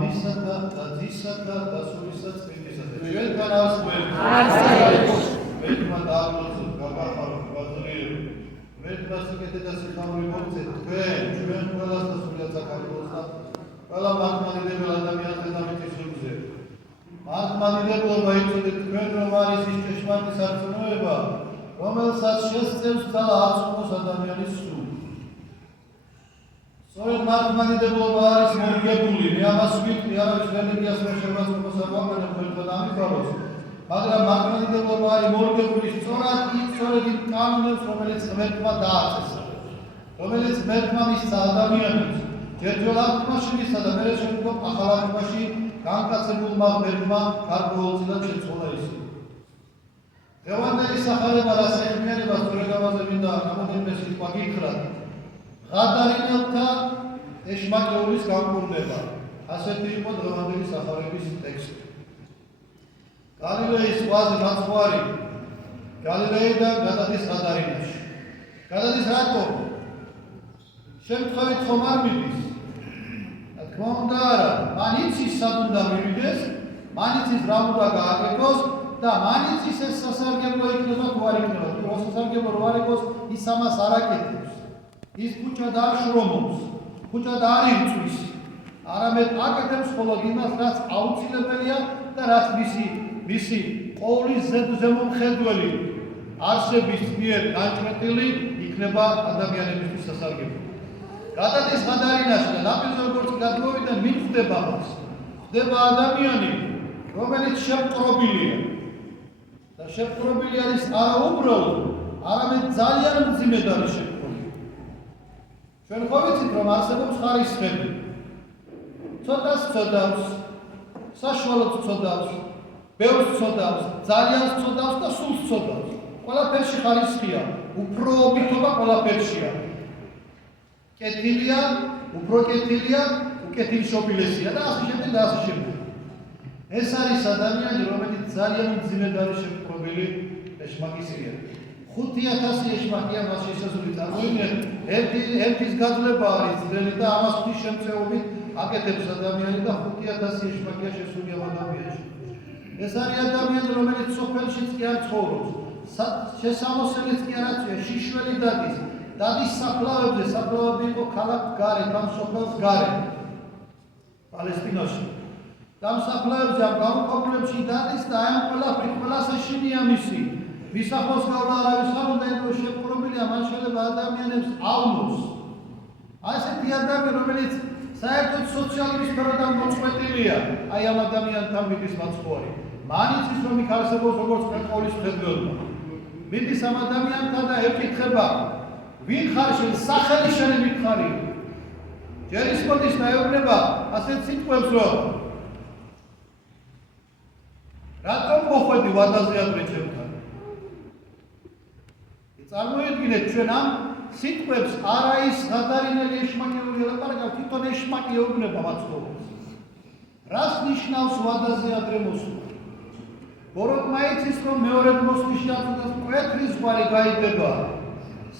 მამისა და ძისა და დასულისა წმინდისა და ჩვენთან არსებობს მეთქმა დააბრუნოთ გაბახარო ბაზრიო მეთქმა სიკეთე და სიხარული მოგცეთ ჩვენ ყველას და სულიად საქართველოს და ყველა მართლმადიდებელ ადამიანს დედამიწის ზურგზე მართლმადიდებლობა იცოდეთ თქვენ რომ არის ის ჭეშმარიტი სარწმუნოება რომელსაც შესწევს და აწმოს ადამიანის სული სწორედ მართლმადიდებლობა არის მორგებული მე ამას ვიტყვი არავის რელიგიას ვერ შევაწყობოს არ ვაყენებ ხოლმე ამიფაროს მაგრამ მართლმადიდებლობა არის მორგებული სწორედ იმ კანონებს რომელიც ღმერთმა დააწესა რომელიც ღმერთმა მისცა ადამიანებს ჯერჯერ აღთქმაში მისცა და მერე შემდგომ ახალ აღთქმაში განკაცებულმა ღმერთმა გარკვეულწილად შეცვალა ისინი დღევანდელი სახარება რას ეხმიანება სწორედ ამაზე მინდა რამოდენიმე სიტყვა გითხრათ ღადარინელთა ეშმაკეულის განკურნება ასეთი იყო დღევანდელი სახარების ტექსტი გალილეის ზღვაზე მაცხვარი გალილეიდან გადადის ღადარინაში გადადის რატომ შემთხვევით ხომ არ მიდის რა თქმა უნდა არა მან იცის სად უნდა მივიდეს მან იცის რა უნდა გააკეთოს და მან იცის ეს სასარგებლო იქნება თუ არ იქნება თუ სასარგებლო რო არ იყოს ის ამას არ აკეთებს ის ქუჩად არ შრომობს ქუჩად არ იწვის არამედ აკეთებს მხოლოდ იმას რაც აუცილებელია და რაც მისი ყოვლის ზემომხედველი არსების მიერ განჭრეტილი იქნება ადამიანებისთვის სასარგებლო გადადის ღადარინაში და ნაპირზე როგორც გადმოვიდა მინ ხდება მას ხდება ადამიანი რომელიც შეპყრობილია და შეპყრობილი არის არა უბრალოდ არამედ ძალიან მძიმედ არის შეპყრობილი ჩვენ ხო ვიცით რომ არსებობს ხარისხები ცოტას ცოდავს საშუალოდ ცოდავს ბევრს ცოდავს ძალიან ცოდავს და სულს ცოდავს ყველაფერში ხარისხია უფროობითობა ყველაფერშია კეთილია უფრო კეთილია უკეთილშობილესია და ასე შემდეგ და ასე შემდეგ ეს არის ადამიანი რომელიც ძალიან მძიმედ არის შეპყრობილი ეშმაკისია 5000 ეშმაკია მას შესაძლებელი წარმოიდგინეთ ერთის გაძლება არის ძნელი და ამას ღვთის შემწეობით აკეთებს ადამიანი და 5000 ეშმაკია შესული ამ ადამიანში ეს არის ადამიანი რომელიც სოფელშიც კი არ ცხოვრობს შესამოსელიც კი არ აწვია შიშველი დადის საფლავებზე საფლავები იყო ქალაქ გარე ამ სოფელს გარე პალესტინაში ამ საფლავებზე ამ გამოყოფილებში დადის და ამ ყველას ეშინია მისი მისახოს გავლა არავის არ უნდა იყო შეპყრობილია მან შეიძლება ადამიანებს ავნოს ასეთი ადამიანი რომელიც საერთოდ სოციალური სფეროდან მოწყვეტილია აი ამ ადამიანთან მიდის მაცხოვარი მან იცის რომ იქ არსებობს როგორც ყოვლის მხედველობა მიდის ამ ადამიანთან და ეკითხება ვინ ხარ შენ სახელი შენი მითხარი ჯერ ის მოდის და ეუბნება ასეთ სიტყვებს რომ რატომ მოხვედი ვადაზე ადრე ჩემთან წარმოიდგინეთ ჩვენ ამ სიტყვებს არა ის ღადარინელი ეშმაკეული ელაპარაკა თვითონ ეშმაკი ეუბნება მაცხოვრებს რას ნიშნავს ვადაზე ადრე მოსვლა ბოროტმა იცის რომ მეორე მოსვლის შეაწყვეტს მკვეთრი ზღვარი გაიდება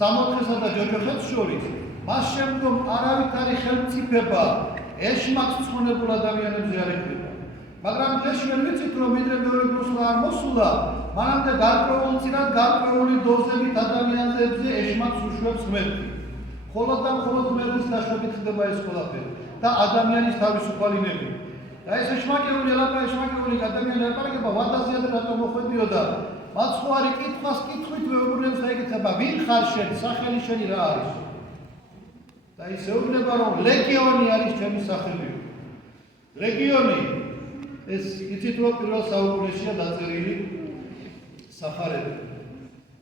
სამოთხესა და ჯოჯოხეთს შორის მას შემდგომ არავითარი ხელმწიფება ეშმაკს ცხონებულ ადამიანებზე არ ეკრება მაგრამ დღეს ჩვენ ვიცით რომ ვიდრე მეორე მოსვლა არ მოსულა მანამდე გარკვეულწილად გარკვეული დოზებით ადამიანებზე ეშმაკს უშვებს ღმერთი მხოლოდ და მხოლოდ ღმერთის დაშვებით ხდება ეს ყველაფერი და ადამიანის თავისუფალინები და ეს ეშმაკეული ადამიანი ელაპარაკება ვადაზე ადრე რატომ მოხვედიოდა მაცხოვარი კითხვას კითხვით მეუბნებს და ეკითხება ვინ ხარ შენ სახელი შენი რა არის და ის ეუბნება რომ ლეგიონი არის ჩემი სახელი ლეგიონი ეს იცით რომ პირველ საუკუნეშია დაწერილი სახარები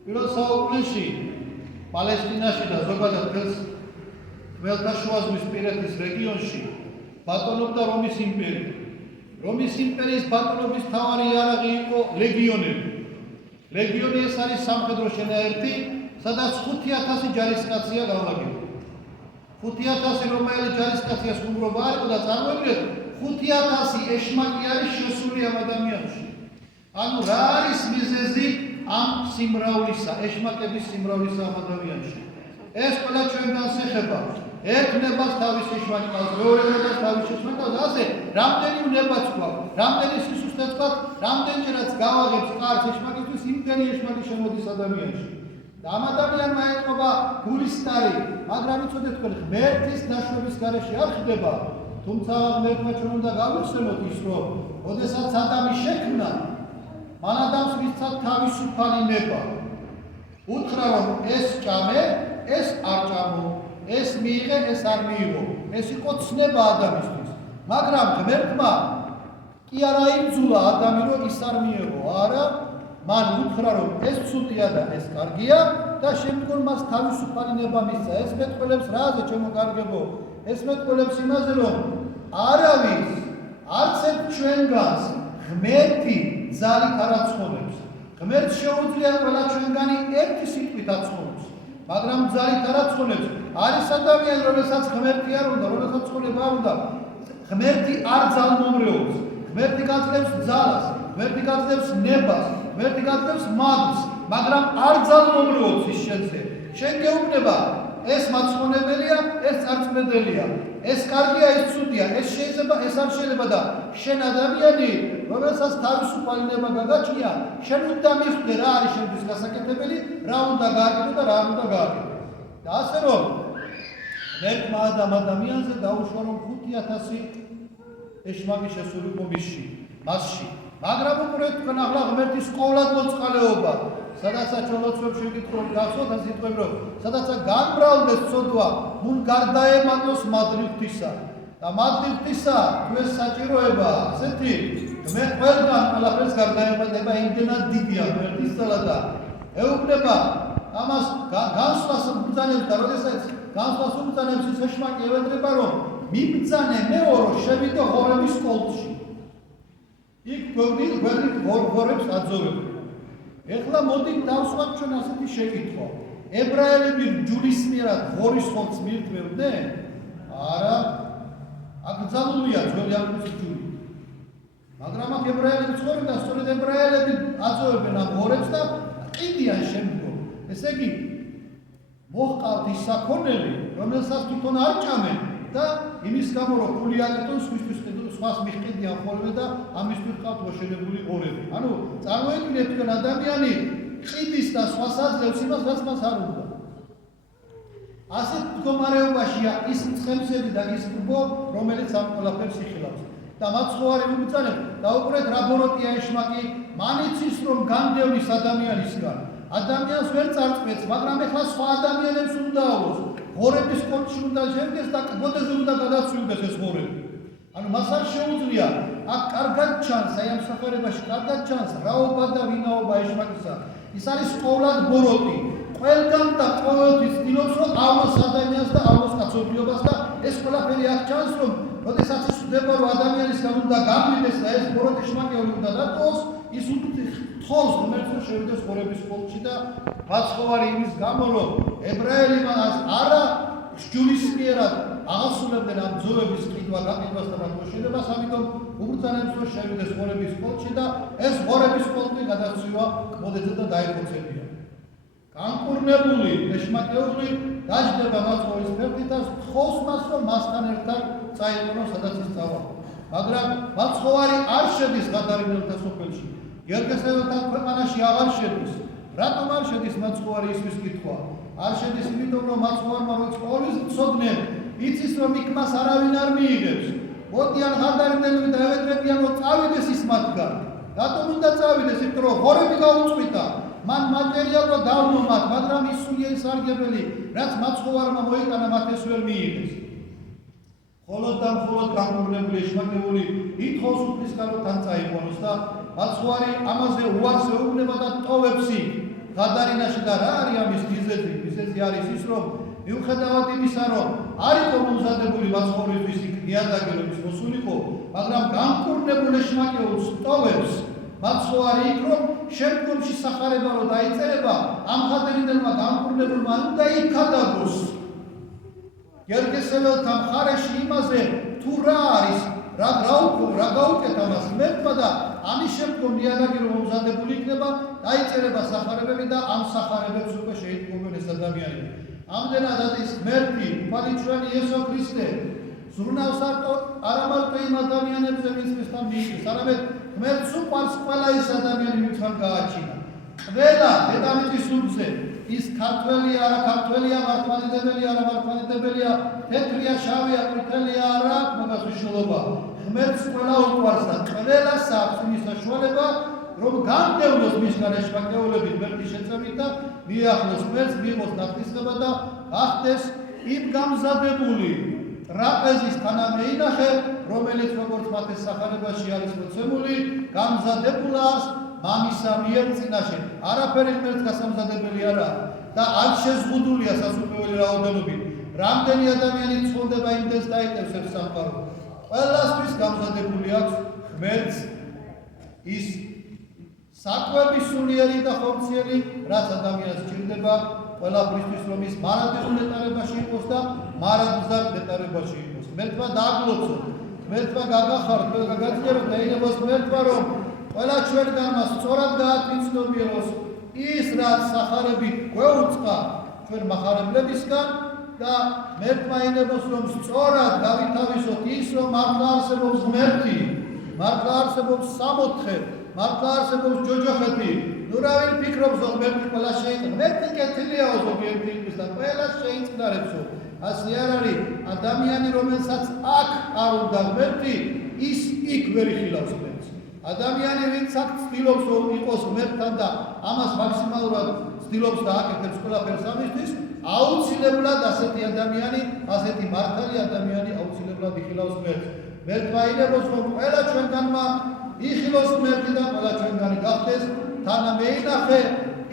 პირველ საუკუნეში პალესტინაში და ზოგადად ხმელთაშუაზღვისპირეთის რეგიონში ბატონობდა რომის იმპერია რომის იმპერიის ბატონობის მთავარი იარაღი იყო ლეგიონები ლეგიონი ეს არის სამხედრო შენაერთი სადაც 5000 ჯარისკაცია განლაგებული 5000 რომაელი ჯარისკაცია სულმრობა არ იყო და წარმოიდგინეთ 5000 ეშმაკი არის შესული ამ ადამიანში ანუ რა არის მიზეზი ამ სიმრავლისა ეშმაკების სიმრავლისა ამ ადამიანში ეს ყველა ჩვენგანს ეხება ერთ ნებას თავის ეშმაკს მეორე ნებას თავის შეშმაკავს, ასე რამდენი უნებაც გვაქვს, რამდენი სისუსტეც გვაქვს, რამდენჯერაც გავაღებს კარს შეშმაკისთვის, იმდენი შეშმაკი შემოდის ადამიანში. და ამ ადამიანმა ეთყობა გულისტარი, მაგრამ იცოდეთ თქვენ ღმერთის დაშვების გარეშე არ ხდება, თუმცა ღმერთმა ჩვენ უნდა გავიხსენოთ ის, რომ როდესაც ადამი შექმნა, მან ადამიანს მისცა თავისუფალი ნება. უთხრა რომ ეს ჭამე, ეს არ ჭამო, ეს მიიღე, ეს არ მიიღო. ეს იყო ცნება ადამიანისთვის. მაგრამ ღმერთმა კი არა იბრძულა ადამი რომ ის არ მიიღო, არა, მან უთხრა რომ ეს ცუდია და ეს კარგია და შემდგომ მას თავისუფალი ნება მისცა. ეს მეტყველებს რაზე ჩემო კარგებო? ეს მეტყველებს იმაზე რომ არავის არც ერთ ჩვენგანს ღმერთი ძალით არ აცხონებს. ღმერთს შეუძლია ყველა ჩვენგანი ერთი სიტყვით აცხონებს, მაგრამ ძალით არ აცხონებს. არის ადამიანი, რომელსაც ღმერთი არ უნდა, რომელსაც ცხონება არ უნდა. ღმერთი არ ძალმომრეობს. ღმერთი გაძლევს ძალას, ღმერთი გაძლევს ნებას, ღმერთი გაძლევს მაგს, მაგრამ არ ძალმომრეობს ის შენზე. შენ გეუბნება, ეს მაცხონებელია, ეს წარწმენელია, ეს კარგია, ეს ცუდია, ეს შეიძლება, ეს არ შეიძლება და შენ ადამიანი, რომელსაც თავისუფალი ნება გაგაჩნია, შენ უნდა მიხვდე რა არის შენთვის გასაკეთებელი, რა უნდა გააკეთო და რა არ უნდა გააკეთო. და ასე რომ ღმერთმა ადამიანზე დაუშვა რომ 5000 ეშმაკი შესულიყო მასში. მაგრამ უყურეთ თქვენ ახლა ღმერთის ყოვლად მოწყალეობა, სადაცაც ჩოლოცვებს შეგიტყობთ გახსოვთ ამ სიტყვები რომ სადაც განბრალდეს ცოდვა, მუნ გარდაემატოს მადლი ღვთისა. და მადლი ღვთისა თუ ეს საჭიროებაა, ასეთი ღმერთ ყველგან ყველაფერს გარდაემატება, იმდენად დიდია ღმერთის ძალა და ეუბნება ამას განსვლას უბრძანებს და როდესაც განსვლას უბრძანებს ის ეშმაკი ევედრება რომ მიბრძანე მეორო შევიდე ღორების კოლხში. იქ გვერდით ღორებს აძოვებენ. ეხლა მოდით დავსვათ ჩვენ ასეთი შეკითხვა. ებრაელები ჯულისმიერად ღორის ხორცს მიირთმევდნენ? არა. აკრძალულია ძველი აღთქმის ჯული. მაგრამ აქ ებრაელები ცხოვრობენ და სწორედ ებრაელები აძოვებენ ამ ღორებს და ყიდიან შემდგომ. ესე იგი მოჰყავთ ის საქონელი, რომელსაც თვითონ არ ჭამენ და იმის გამო რომ ფული აკეთონ სხვისთვის სხვას მიჰყიდიან ხოლმე და ამისთვის ყავთ მოშენებული ღორები. ანუ წარმოიდგინეთ თქვენ ადამიანი ყიდის და სხვას აძლევს იმას, რაც მას არ უნდა. ასეთ მდგომარეობაშია ის მწყემსები და ის რბო, რომელიც ამ ყველაფერს იხილავს. და მაცხოვარი უბრძანებს, დაუყურეთ რა ბოროტია ეშმაკი, მან იცის რომ განდევნის ადამიანისგან. ადამიანს ვერ წარწმენს, მაგრამ ეხლა სხვა ადამიანებს უნდა ავოს. ღორების კოლხში უნდა შევიდეს და კბოდეზე უნდა გადაცვიდეს ეს ღორები. ანუ მას არ შეუძლია, აქ კარგად ჩანს, აი ამ სახარებაში კარგად ჩანს რაობა და ვინაობა ეშმაკისა. ის არის ყოვლად ბოროტი. ყველგან და ყოველთვის ცდილობს რომ ავოს ადამიანს და ავოს კაცობრიობას და ეს ყველაფერი აქ ჩანს რომ როდესაც ის ხვდება რომ ადამიანისგან უნდა გამიდეს და ეს ბოროტი ეშმაკეული უნდა დატოვოს, ის თხოვს ღმერთს რომ შევიდეს ღორების კოლხში და მაცხოვარი იმის გამო რომ ებრაელი მას არა ჯულისმიერად აღასრულებდნენ ამ ძოვების ყიდვა გაკეთებას და მოშენებას, ამიტომ უბრძანებს რომ შევიდეს ღორების კოლხში და ეს ღორების კოლხი გადაცვივა კბოდეზე და დაიხოცებია. განკურნებული ეშმაკეული დაждდება მაცხოვრის ფერდით და თხოვს მას რომ მასთან ერთად წაიყვანოს სადაც ის წავა. მაგრამ მაცხოვარი არ შედის გადარინელთა სოფელში. გერგესელთა ქვეყანაში აღარ შედის. რატომ არ შედის მაცხოვარი ისმის კითხვა? არ შედის იმიტომ რომ მაცხოვარმა როც ყოვლის ცოდნე იცის რომ იქ მას არავინ არ მიიღებს. მოდიან გადარინელები და ევედრებიან რომ წავიდეს ის მათგან. რატომ უნდა წავიდეს? იმიტომ რომ ღორები გაუწყვიტა. მან მატერიალურად დავნო მათ, მაგრამ ის სულია ის სარგებელი, რაც მაცხოვარმა მოიტანა მათ ეს ვერ მიიღეს. მხოლოდ და მხოლოდ განკურნებული ეშმაკეული ითხოვს ღვთისგან რომ თან წაიყვანოს და მაცხოვარი ამაზე უარს ეუბნება და ტოვებს იქ გადარინაში და რა არის ამის მიზეზი? მიზეზი არის ის რომ მიუხედავად იმისა რომ არ იყო მომზადებული მაცხოვრისთვის იქ ნიადაგი რომ ის მოსულიყო, მაგრამ განკურნებულ ეშმაკეულს ტოვებს მაცხოვარი იქ რომ შემდგომში სახარება რომ დაიწერება ამ ხადერინელმა განკურნებულმა უნდა იქადაგოს. გერგესეველთა მხარეში იმაზე თუ რა არის, რა გაუკეთა მას ღმერთმა და ამის შემდგომ ნიადაგი რომ მომზადებული იქნება, დაიწერება სახარებები და ამ სახარებებს უკვე შეიტყობენ ეს ადამიანები. ამდენადაც ის ღმერთი, უფალი ჩვენი იესო ქრისტე, ზრუნავს არა მარტო იმ ადამიანებზე, ვინცესთან მიიღეს, არამედ ღმერთს უყვარს ყველა ის ადამიანი, ვინც არ გააჩინა. ყველა დედამიწის სულზე ის ქართველია, არა ქართველია, მართლმადიდებელია, არა მართლმადიდებელია, თეთრია, შავია, ყვითელია, არა აქვს მაგას მნიშვნელობა. ღმერთს ყველა უყვარს და ყველას აქვს იმის საშუალება, რომ გამდევნოს მის გარეშე მაკეულებით ღმერთის შეწევით და მიახლოს ღმერთს, მიიღოს ნათლისღება და გახდეს იმ გამზადებული ტრაპეზის თანამეინახე, რომელიც როგორც მათეს სახარებაში არის მოცემული, გამზადებულას მამისა მიერ წინაშე. არაფერი ღმერთს გასამზადებელი არა და არ შეზღუდულია სასופველი რაოდენობით. რამდენი ადამიანი ცხოვრდება იმდენს დაიტევს ერთ სამყარო. ყველასთვის გამზადებული აქვს ღმერთს ის საკვების სულიერი და ხორციელი, რაც ადამიანს სჭირდება ყველაფრისთვის, რომ ის მარადულ ნეტარებაში იყოს და მარადმზარ ნეტარებაში იყოს. ღმერთმა დააგლოცოთ, ღმერთმა გაგახაროთ, გაგაძლიეროთ და ინებას ღმერთმა, რომ ყველა ჩვენგანმა სწორად გაათვისნობიეროს ის, რაც სახარებით გვეუწყა ჩვენ მახარებლებისგან და ღმერთმა ინებას, რომ სწორად გავითავისოთ ის, რომ მართლა არსებობს ღმერთი, მართლა არსებობს სამოთხე, მართლა არსებობს ჯოჯოხეთი. ნუ რა ვინ ფიქრობს, რომ ღმერთი ყველა შეიწყდა. ღმერთი კეთილია ზოგიერთი იმის და ყველა შეიწყდარებსო. ასე არ არის, ადამიანი, რომელსაც აქ არ უნდა ღმერთი, ის იქ ვერ იხილავს ღმერთს. ადამიანი, ვინც აქ ცდილობს, რომ იყოს ღმერთთან და ამას მაქსიმალურად ცდილობს და აკეთებს ყველაფერს ამისთვის, აუცილებლად ასეთი ადამიანი, ასეთი მართალი ადამიანი აუცილებლად იხილავს ღმერთს. ღმერთმა ინებოს, რომ ყველა ჩვენგანმა იხილოს ღმერთი და ყველა ჩვენგანი გახდეს თანამეინახე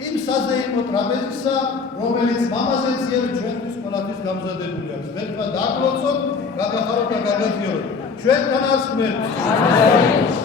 იმ საზეიმო ტრაპეზისა, რომელიც მამაზე ძიერ ჩვენთვის ყველაფრის გამზადებული აქვს. ღმერთმა დააგლოცოთ, გაგახაროთ და გაგაძლიეროთ. ჩვენთან არის ღმერთი.